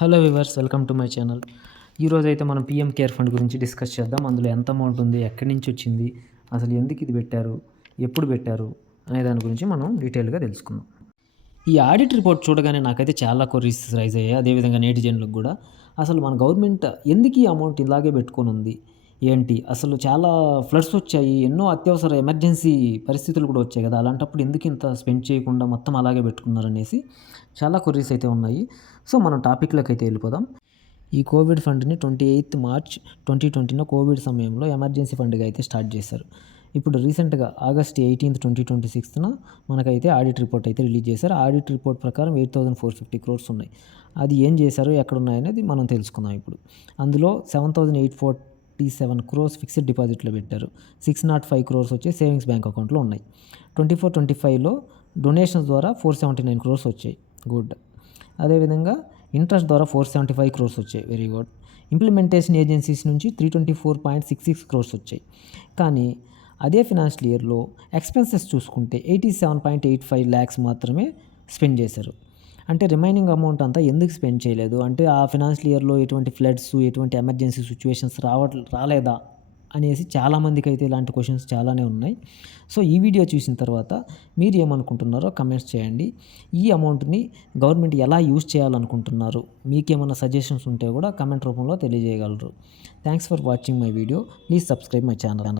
Hello viewers, welcome to my channel. ఈరోజైతే మనం PM care fund గురించి డిస్కస్ చేద్దాం. అందులో ఎంత అమౌంట్ ఉంది, ఎక్కడి నుంచి వచ్చింది, అసలు ఎందుకు ఇది పెట్టారు, ఎప్పుడు పెట్టారు అనే దాని గురించి మనం డీటెయిల్గా తెలుసుకుందాం. ఈ ఆడిట్ రిపోర్ట్ చూడగానే నాకైతే చాలా క్వరీస్ రైజ్ అయ్యాయి. అదేవిధంగా నేటిజన్లకు కూడా అసలు మన గవర్నమెంట్ ఎందుకు ఈ అమౌంట్ ఇలాగే పెట్టుకొని ఉంది, ఏంటి అసలు చాలా ఫ్లడ్స్ వచ్చాయి, ఎన్నో అత్యవసర ఎమర్జెన్సీ పరిస్థితులు కూడా వచ్చాయి కదా, అలాంటప్పుడు ఎందుకు ఇంత స్పెండ్ చేయకుండా మొత్తం అలాగే పెట్టుకున్నారనేసి చాలా క్వరీస్ అయితే ఉన్నాయి. సో మనం టాపిక్లోకి అయితే వెళ్ళిపోదాం. ఈ కోవిడ్ ఫండ్ని 28 మార్చ్ 2020 కోవిడ్ సమయంలో ఎమర్జెన్సీ ఫండ్గా అయితే స్టార్ట్ చేశారు. ఇప్పుడు రీసెంట్గా ఆగస్ట్ 18, 2026 మనకైతే ఆడిట్ రిపోర్ట్ అయితే రిలీజ్ చేశారు. ఆడిట్ రిపోర్ట్ ప్రకారం 8,450 crores ఉన్నాయి. అది ఏం చేశారు, ఎక్కడ ఉన్నాయనేది మనం తెలుసుకుందాం ఇప్పుడు. అందులో 7,847 crores ఫిక్స్డ్ డిపాజిట్లో పెట్టారు. 605 crores వచ్చి సేవింగ్స్ బ్యాంక్ అకౌంట్లో ఉన్నాయి. 24-25లో డొనేషన్స్ ద్వారా 479 crores వచ్చాయి. గుడ్. అదేవిధంగా ఇంట్రెస్ట్ ద్వారా 475 crores వచ్చాయి. Very good. ఇంప్లిమెంటేషన్ ఏజెన్సీస్ నుంచి 324.66 crores వచ్చాయి. కానీ అదే ఫినాన్షియల్ ఇయర్లో ఎక్స్పెన్సెస్ చూసుకుంటే 87.85 lakhs మాత్రమే స్పెండ్ చేశారు. అంటే రిమైనింగ్ అమౌంట్ అంతా ఎందుకు స్పెండ్ చేయలేదు అంటే ఆ ఫినాన్షియల్ ఇయర్లో ఎటువంటి ఫ్లడ్స్, ఎటువంటి ఎమర్జెన్సీ సిచ్యువేషన్స్ రాలేదా అనేసి చాలామందికి అయితే ఇలాంటి క్వశ్చన్స్ చాలానే ఉన్నాయి. సో ఈ వీడియో చూసిన తర్వాత మీరు ఏమనుకుంటున్నారో కమెంట్స్ చేయండి. ఈ అమౌంట్ని గవర్నమెంట్ ఎలా యూజ్ చేయాలనుకుంటున్నారు, మీకేమైనా సజెషన్స్ ఉంటే కూడా కమెంట్ రూపంలో తెలియజేయగలరు. Thanks for watching my video. Please subscribe my channel.